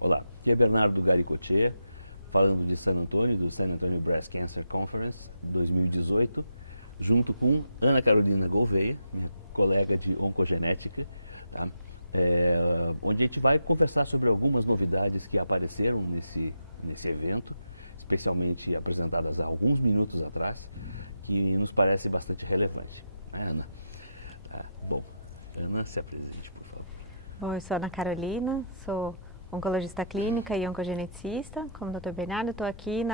Olá, aqui é Bernardo Garicotier, falando de San Antonio, do San Antonio Breast Cancer Conference 2018, junto com Ana Carolina Gouveia, minha colega de oncogenética, tá? Onde a gente vai conversar sobre algumas novidades que apareceram nesse evento, especialmente apresentadas há alguns minutos atrás, que nos parece bastante relevante. Ana? Tá. Bom, Ana, se apresente, por favor. Bom, eu sou Ana Carolina, sou oncologista clínica e oncogeneticista, como o Dr. Bernardo. Estou aqui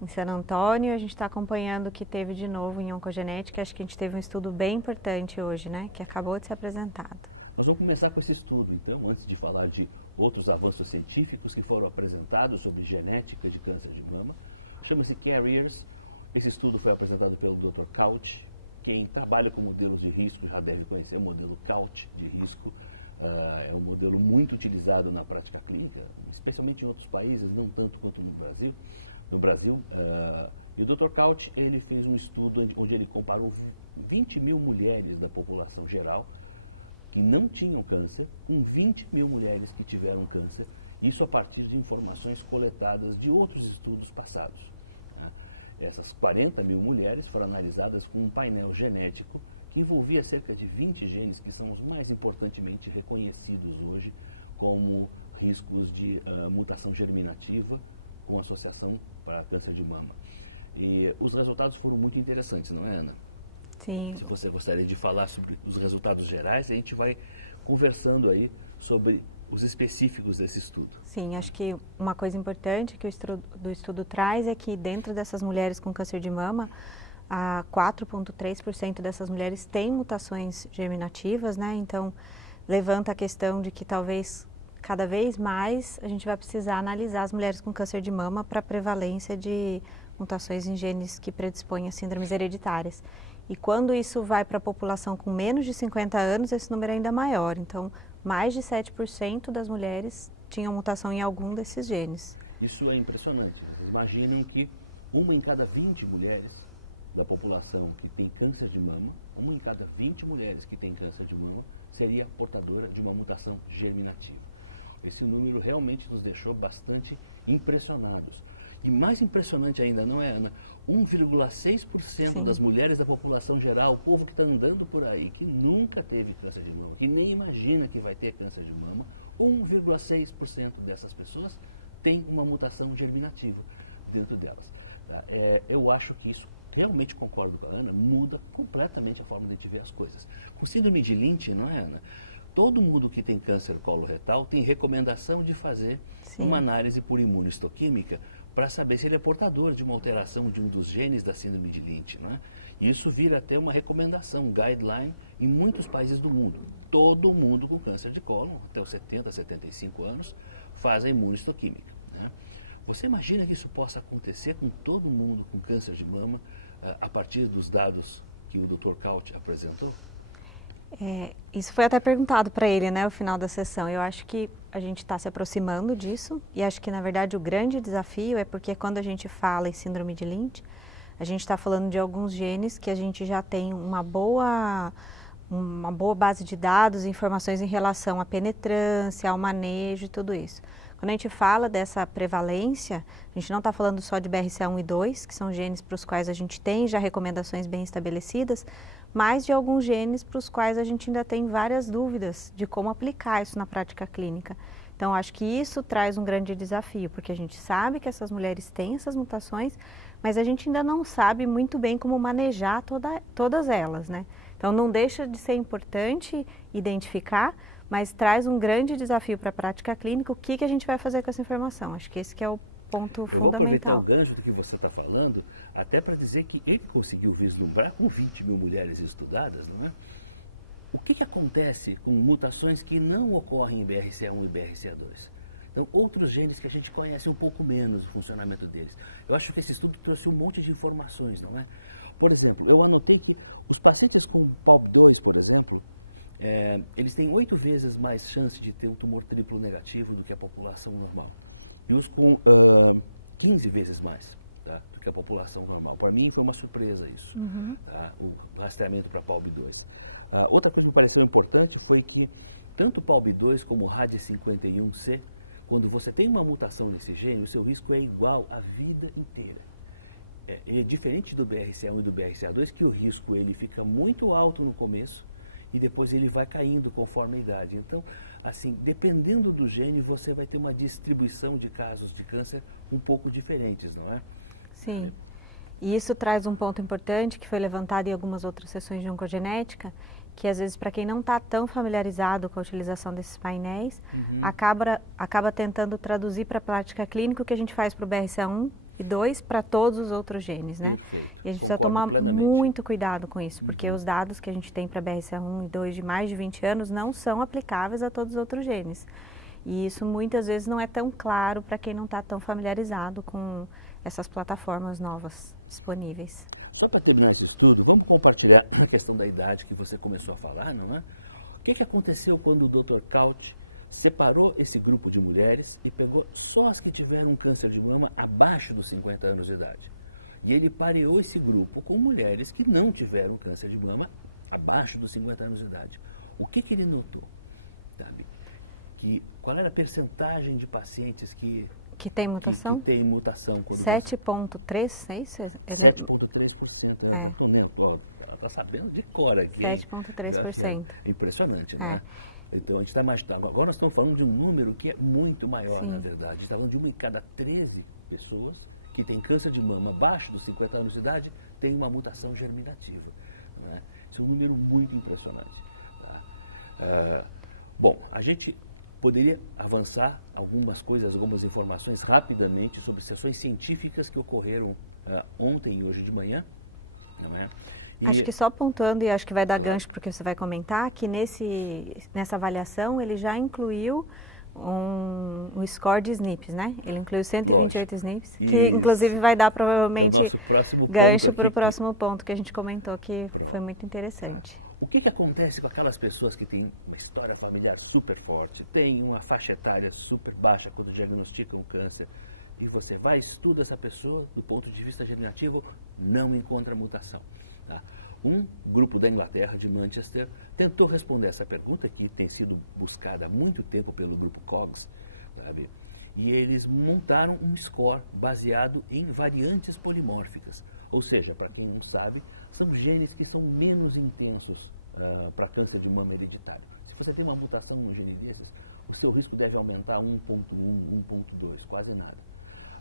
em San Antonio. A gente está acompanhando o que teve de novo em oncogenética. Acho que a gente teve um estudo bem importante hoje, né? Que acabou de ser apresentado. Nós vamos começar com esse estudo, então, antes de falar de outros avanços científicos que foram apresentados sobre genética de câncer de mama. Chama-se Carriers. Esse estudo foi apresentado pelo Dr. Couch. Quem trabalha com modelos de risco já deve conhecer o modelo Couch de risco. É um modelo muito utilizado na prática clínica, especialmente em outros países, não tanto quanto no Brasil. E o Dr. Couch, ele fez um estudo onde ele comparou 20 mil mulheres da população geral que não tinham câncer com 20 mil mulheres que tiveram câncer, isso a partir de informações coletadas de outros estudos passados. Essas 40 mil mulheres foram analisadas com um painel genético que envolvia cerca de 20 genes que são os mais importantemente reconhecidos hoje como riscos de mutação germinativa com associação para câncer de mama. E os resultados foram muito interessantes, não é, Ana? Sim. Se você gostaria de falar sobre os resultados gerais, a gente vai conversando aí sobre os específicos desse estudo. Sim, acho que uma coisa importante que o estudo traz é que dentro dessas mulheres com câncer de mama, 4,3% dessas mulheres têm mutações germinativas, né? Então, levanta a questão de que talvez cada vez mais a gente vai precisar analisar as mulheres com câncer de mama para prevalência de mutações em genes que predispõem a síndromes hereditárias. E quando isso vai para a população com menos de 50 anos, esse número é ainda maior. Então, mais de 7% das mulheres tinham mutação em algum desses genes. Isso é impressionante. Vocês imaginam que uma em cada 20 mulheres da população que tem câncer de mama, uma em cada 20 mulheres que tem câncer de mama seria portadora de uma mutação germinativa. Esse número realmente nos deixou bastante impressionados. E mais impressionante ainda, não é, Ana? 1,6% das mulheres da população geral, o povo que está andando por aí, que nunca teve câncer de mama, que nem imagina que vai ter câncer de mama, 1,6% dessas pessoas tem uma mutação germinativa dentro delas. Tá? Eu acho que isso, realmente concordo com a Ana, muda completamente a forma de a gente ver as coisas. Com síndrome de Lynch, não é, Ana? Todo mundo que tem câncer coloretal tem recomendação de fazer uma análise por imunohistoquímica para saber se ele é portador de uma alteração de um dos genes da síndrome de Lynch, não é? E isso vira até uma recomendação, um guideline em muitos países do mundo. Todo mundo com câncer de cólon, até os 70, 75 anos, faz a imunohistoquímica, né? Você imagina que isso possa acontecer com todo mundo com câncer de mama a partir dos dados que o Dr. Couch apresentou? Isso foi até perguntado para ele, né, no final da sessão. Eu acho que a gente está se aproximando disso e acho que, na verdade, o grande desafio é porque quando a gente fala em síndrome de Lynch, a gente está falando de alguns genes que a gente já tem uma boa base de dados e informações em relação à penetrância, ao manejo e tudo isso. Quando a gente fala dessa prevalência, a gente não está falando só de BRCA1 e 2, que são genes para os quais a gente tem já recomendações bem estabelecidas, mas de alguns genes para os quais a gente ainda tem várias dúvidas de como aplicar isso na prática clínica. Então, acho que isso traz um grande desafio, porque a gente sabe que essas mulheres têm essas mutações, mas a gente ainda não sabe muito bem como manejar todas elas, né? Então, não deixa de ser importante identificar, mas traz um grande desafio para a prática clínica. O que a gente vai fazer com essa informação? Acho que esse que é o ponto fundamental. Eu vou aproveitar o gancho do que você está falando, até para dizer que ele conseguiu vislumbrar com 20 mil mulheres estudadas, não é? O que acontece com mutações que não ocorrem em BRCA1 e BRCA2? Então, outros genes que a gente conhece um pouco menos o funcionamento deles. Eu acho que esse estudo trouxe um monte de informações, não é? Por exemplo, eu anotei que os pacientes com PALB2, por exemplo, eles têm 8 vezes mais chance de ter um tumor triplo negativo do que a população normal. E os com 15 vezes mais, tá, do que a população normal. Para mim foi uma surpresa isso, tá, o rastreamento para PALB2. Outra coisa que me pareceu importante foi que tanto o PALB2 como o RAD51C, quando você tem uma mutação nesse gene, o seu risco é igual a vida inteira. Ele é diferente do BRCA1 e do BRCA2, que o risco ele fica muito alto no começo e depois ele vai caindo conforme a idade. Então, assim, dependendo do gene, você vai ter uma distribuição de casos de câncer um pouco diferentes, não é? Sim. E isso traz um ponto importante que foi levantado em algumas outras sessões de oncogenética, que às vezes para quem não está tão familiarizado com a utilização desses painéis, acaba tentando traduzir para a prática clínica o que a gente faz para o BRCA1 e 2 para todos os outros genes, né? Perfeito, e a gente concordo precisa tomar plenamente. muito cuidado com isso, porque os dados que a gente tem para BRCA1 e 2 de mais de 20 anos não são aplicáveis a todos os outros genes. E isso muitas vezes não é tão claro para quem não está tão familiarizado com essas plataformas novas disponíveis. Só para terminar esse estudo, vamos compartilhar a questão da idade que você começou a falar, não é? O que aconteceu quando o Dr. Couch separou esse grupo de mulheres e pegou só as que tiveram câncer de mama abaixo dos 50 anos de idade? E ele pareou esse grupo com mulheres que não tiveram câncer de mama abaixo dos 50 anos de idade. O que ele notou? Sabe? Qual era a percentagem de pacientes que tem mutação? Que tem mutação quando 7,3%, é isso? 7,3%, eu já estou lendo, ela está sabendo de cor aqui, hein? 7,3%. É impressionante, não é? Então, a gente está imaginando, agora nós estamos falando de um número que é muito maior, na verdade. A gente está falando de 1 em cada 13 pessoas que tem câncer de mama abaixo dos 50 anos de idade, tem uma mutação germinativa, não é? Isso é um número muito impressionante, tá? Bom, a gente poderia avançar algumas coisas, algumas informações rapidamente sobre sessões científicas que ocorreram ontem e hoje de manhã, não é? Acho que só pontuando, e acho que vai dar gancho porque você vai comentar, que nessa avaliação ele já incluiu um score de SNPs, né? Ele incluiu 128 SNPs, que inclusive vai dar provavelmente o nosso próximo gancho para o próximo ponto que a gente comentou, que foi muito interessante. O que acontece com aquelas pessoas que têm uma história familiar super forte, têm uma faixa etária super baixa quando diagnosticam o câncer, e você vai estuda essa pessoa do ponto de vista germinativo, não encontra mutação, tá? Um grupo da Inglaterra, de Manchester, tentou responder essa pergunta, que tem sido buscada há muito tempo pelo grupo COGS, sabe? E eles montaram um score baseado em variantes polimórficas. Ou seja, para quem não sabe, são genes que são menos intensos para câncer de mama hereditário. Se você tem uma mutação no gene desses, o seu risco deve aumentar 1,1, 1,2, quase nada.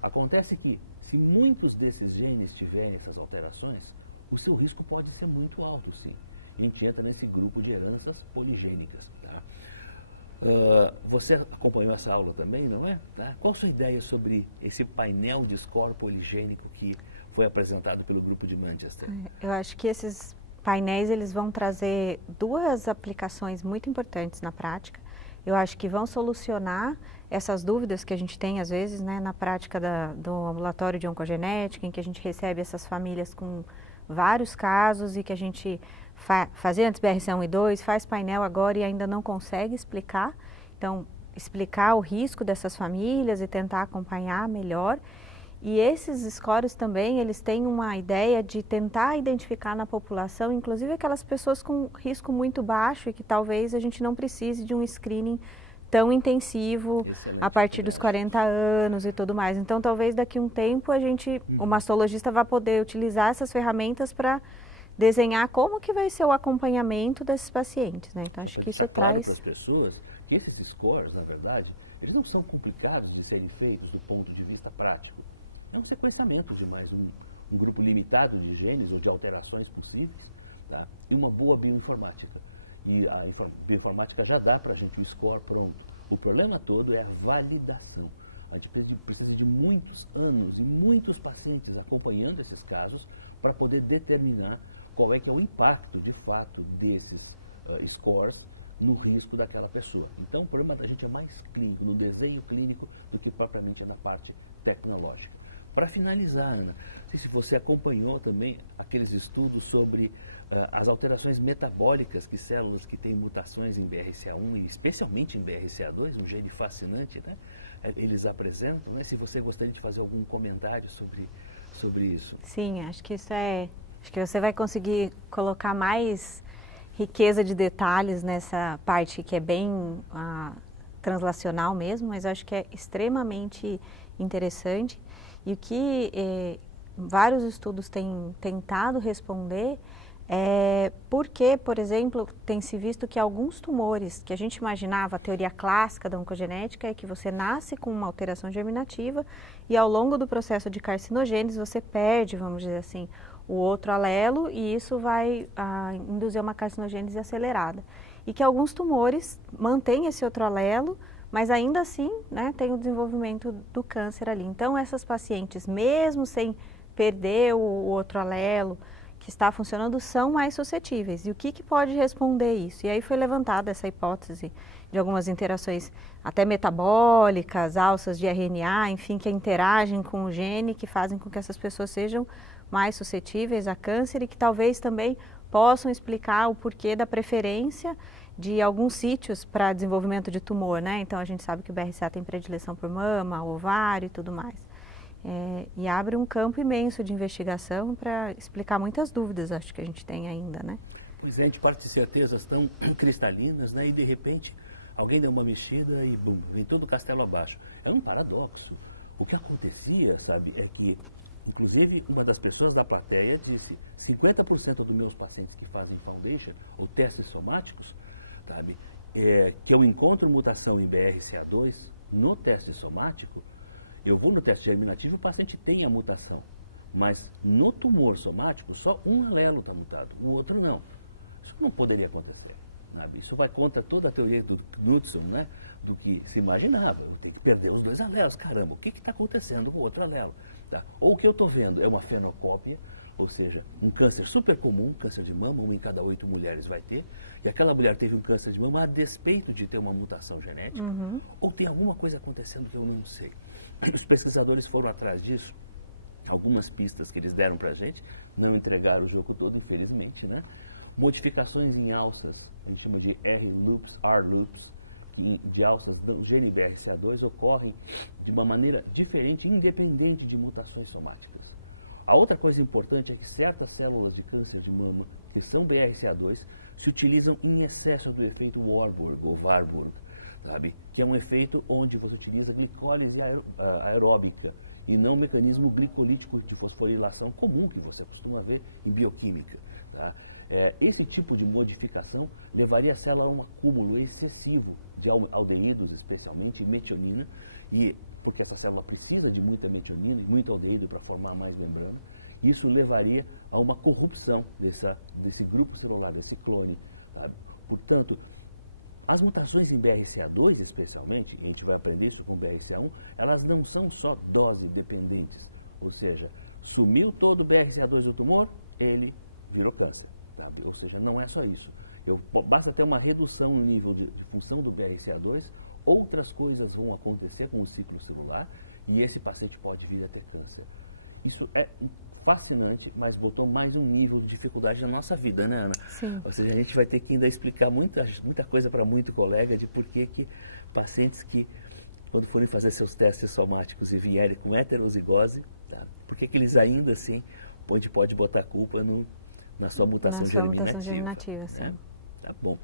Acontece que, se muitos desses genes tiverem essas alterações, o seu risco pode ser muito alto, sim. A gente entra nesse grupo de heranças poligênicas, tá? Você acompanhou essa aula também, não é? Tá? Qual a sua ideia sobre esse painel de score poligênico que foi apresentado pelo grupo de Manchester? Eu acho que esses painéis eles vão trazer duas aplicações muito importantes na prática. Eu acho que vão solucionar essas dúvidas que a gente tem às vezes, né, na prática do ambulatório de oncogenética, em que a gente recebe essas famílias com vários casos e que a gente fazia antes BRCA1 e 2, faz painel agora e ainda não consegue explicar. Então, explicar o risco dessas famílias e tentar acompanhar melhor. E esses scores também, eles têm uma ideia de tentar identificar na população, inclusive aquelas pessoas com risco muito baixo e que talvez a gente não precise de um screening tão intensivo a partir dos 40 anos e tudo mais. Então, talvez daqui a um tempo o mastologista vai poder utilizar essas ferramentas para desenhar como que vai ser o acompanhamento desses pacientes, né? Então, só para deixar claro para as pessoas que esses scores, na verdade, eles não são complicados de serem feitos do ponto de vista prático. É um sequenciamento de mais um grupo limitado de genes ou de alterações possíveis, tá? E uma boa bioinformática. E a bioinformática já dá para a gente o score pronto. O problema todo é a validação. A gente precisa de muitos anos e muitos pacientes acompanhando esses casos para poder determinar qual é que é o impacto de fato desses scores no risco daquela pessoa. Então, o problema da gente é mais clínico, no desenho clínico, do que propriamente na parte tecnológica. Para finalizar, Ana, não sei se você acompanhou também aqueles estudos sobre as alterações metabólicas que células que têm mutações em BRCA1 e especialmente em BRCA2, um gene fascinante, né? Eles apresentam, né? Se você gostaria de fazer algum comentário sobre isso. Sim, acho que acho que você vai conseguir colocar mais riqueza de detalhes nessa parte que é bem translacional mesmo, mas acho que é extremamente interessante. E o que vários estudos têm tentado responder é porque, por exemplo, tem se visto que alguns tumores que a gente imaginava, a teoria clássica da oncogenética é que você nasce com uma alteração germinativa e ao longo do processo de carcinogênese você perde, vamos dizer assim, o outro alelo e isso vai induzir uma carcinogênese acelerada. E que alguns tumores mantêm esse outro alelo, mas ainda assim, né, tem o desenvolvimento do câncer ali. Então, essas pacientes, mesmo sem perder o outro alelo que está funcionando, são mais suscetíveis. E o que pode responder isso? E aí foi levantada essa hipótese de algumas interações até metabólicas, alças de RNA, enfim, que interagem com o gene, que fazem com que essas pessoas sejam mais suscetíveis a câncer e que talvez também possam explicar o porquê da preferência de alguns sítios para desenvolvimento de tumor, né? Então a gente sabe que o BRCA tem predileção por mama, ovário e tudo mais. E abre um campo imenso de investigação para explicar muitas dúvidas, acho que a gente tem ainda, né? Pois é, a gente parte de certezas tão cristalinas, né? E de repente alguém deu uma mexida e bum, vem todo o castelo abaixo. É um paradoxo. O que acontecia, sabe, é que inclusive, uma das pessoas da plateia disse 50% dos meus pacientes que fazem foundation ou testes somáticos, sabe, que eu encontro mutação em BRCA2 no teste somático, eu vou no teste germinativo e o paciente tem a mutação, mas no tumor somático só um alelo está mutado, o outro não. Isso não poderia acontecer. Sabe? Isso vai contra toda a teoria do Knudson, né? Do que se imaginava. Eu tenho que perder os dois alelos. Caramba, o que está acontecendo com o outro alelo? Tá? Ou o que eu estou vendo é uma fenocópia, ou seja, um câncer super comum, câncer de mama, 1 em cada 8 mulheres vai ter, e aquela mulher teve um câncer de mama a despeito de ter uma mutação genética, ou tem alguma coisa acontecendo que eu não sei. Os pesquisadores foram atrás disso, algumas pistas que eles deram para a gente, não entregaram o jogo todo, infelizmente, né? Modificações em alças, a gente chama de R-loops, R-loops, que de alças do gene BRCA2 ocorrem de uma maneira diferente, independente de mutações somáticas. A outra coisa importante é que certas células de câncer de mama, que são BRCA2, se utilizam em excesso do efeito Warburg ou Warburg, sabe? Que é um efeito onde você utiliza glicólise aeróbica e não o mecanismo glicolítico de fosforilação comum que você costuma ver em bioquímica. Tá? Esse tipo de modificação levaria a célula a um acúmulo excessivo de aldeídos, especialmente metionina, porque essa célula precisa de muita metionina e muito aldeído para formar mais membrana. Isso levaria a uma corrupção desse grupo celular, desse clone. Sabe? Portanto, as mutações em BRCA2 especialmente, e a gente vai aprender isso com BRCA1, elas não são só dose dependentes, ou seja, sumiu todo o BRCA2 do tumor, ele virou câncer, sabe? Ou seja, não é só isso. Basta ter uma redução no nível de função do BRCA2, outras coisas vão acontecer com o ciclo celular e esse paciente pode vir a ter câncer. Isso é fascinante, mas botou mais um nível de dificuldade na nossa vida, né, Ana? Sim. Ou seja, a gente vai ter que ainda explicar muita coisa para muito colega de por que pacientes que, quando forem fazer seus testes somáticos e vierem com heterozigose, tá? Por que eles ainda assim, a gente pode botar a culpa na sua mutação germinativa. Né? Tá bom.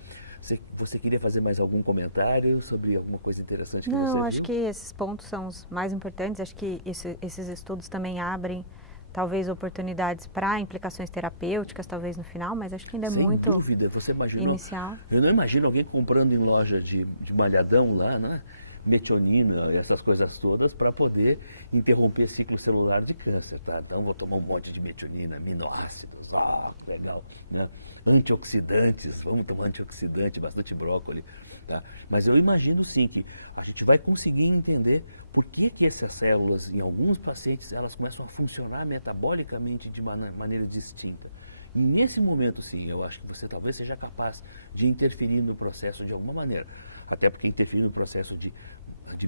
Você queria fazer mais algum comentário sobre alguma coisa interessante que você viu? Não, acho que esses pontos são os mais importantes. Acho que esses estudos também abrem talvez oportunidades para implicações terapêuticas, talvez no final, mas acho que ainda é sem muito dúvida, você imaginou? Inicial. Eu não imagino alguém comprando em loja de malhadão lá, né? Metionina, essas coisas todas, para poder interromper ciclo celular de câncer, tá? Então vou tomar um monte de metionina, aminoácidos, que legal, né? Antioxidantes, vamos tomar antioxidante, bastante brócolis, tá? Mas eu imagino sim que a gente vai conseguir entender por que essas células, em alguns pacientes, elas começam a funcionar metabolicamente de maneira distinta. E nesse momento, sim, eu acho que você talvez seja capaz de interferir no processo de alguma maneira. Até porque interferir no processo de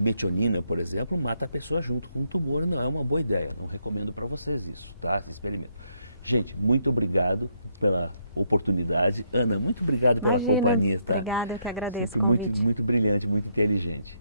metionina, por exemplo, mata a pessoa junto com o tumor, não é uma boa ideia. Não recomendo para vocês isso, tá? Esse experimento. Gente, muito obrigado pela oportunidade. Ana, muito obrigado pela companhia, tá? Obrigada, eu que agradeço Sempre o convite. muito brilhante, muito inteligente.